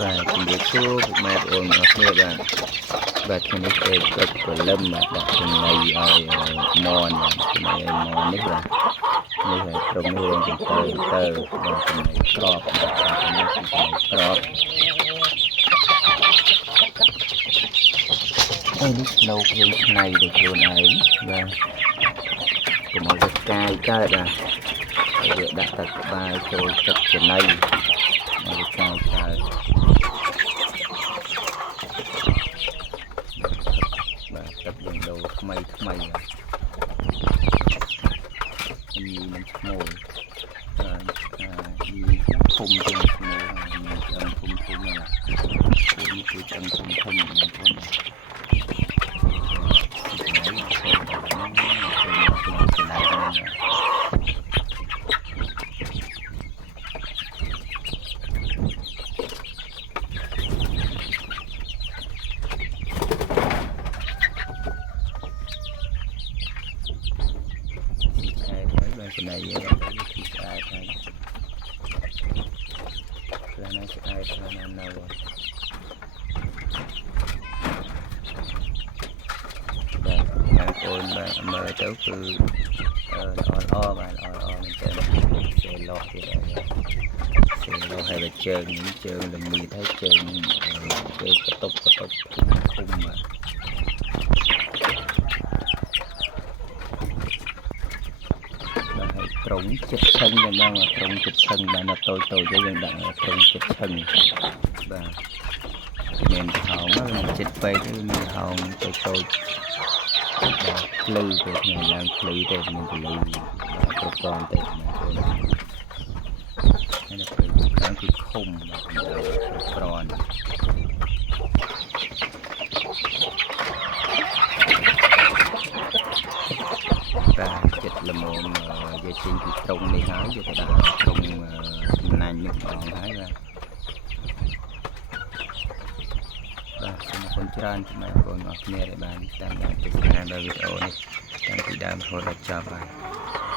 បាទជំរាបសួរពុកម៉ែបងប្អូនអរគ្នាបាទខ្ញុំនេះគេទឹកព្រលឹមបាទដាក់ចំណីឲ្យមនចំណីឲ្យមននេះបាទនេះហើយត្រង់នេះរៀងទៅបាទចំណីក្របបាទនេះគឺចំណីក្របហើយនេះនៅយើងឆ្នៃដោយខ្លួនឯងបាទកុំឲ្យវាកាយកើតបាទវាដាក់ទឹកក្បាលចូលទឹកចំណីមកវាកាយកើតទឹកយើងដូរថ្មីបាទញីមិនឈ្មោលបាទញីធំជាងឈ្មោលញីឆ្អឹងធំហ្នឹងនេះគឺឆ្អឹងធំហ្នឹងចំណៃយើងគឺស្អាតហើយខ្លះណាស្អាតខ្លះណានៅបាទបងប្អូនបាទមើលទៅគឺល្អបាទល្អមែនតើសេលោទៀតហើយសេលោហើយជើងល្មៀតហើយជើងកតុបឃុំបាទត្រង់ចិត្តឈឹងហ្នឹងត្រង់ចិត្តឈឹងបានតូចយើងដាក់ត្រង់ចិត្តឈឹងបាទមានហោងហ្នឹងចិត្តពេកមានហោងតូចបាទភ្លឺទៅថ្ងៃឡើងភ្លឺទៅមានពលីប្រព័ន្ធទៅហើយនៅពេលខាងគឺឃុំបាទប្រព័ន្ធបាទចិត្តល្មមយកចេញពីត្រង់នេះហើយយកទៅដាក់ត្រង់ចំណាញ់នេះម្ដងហើយបាទសូមអរគុណច្រើនសម្រាប់បងប្អូនអរគ្នាដែលបានតាមដានទស្សនាដល់វីដេអូនេះតាំងពីដើមរហូតដល់ចប់បាទ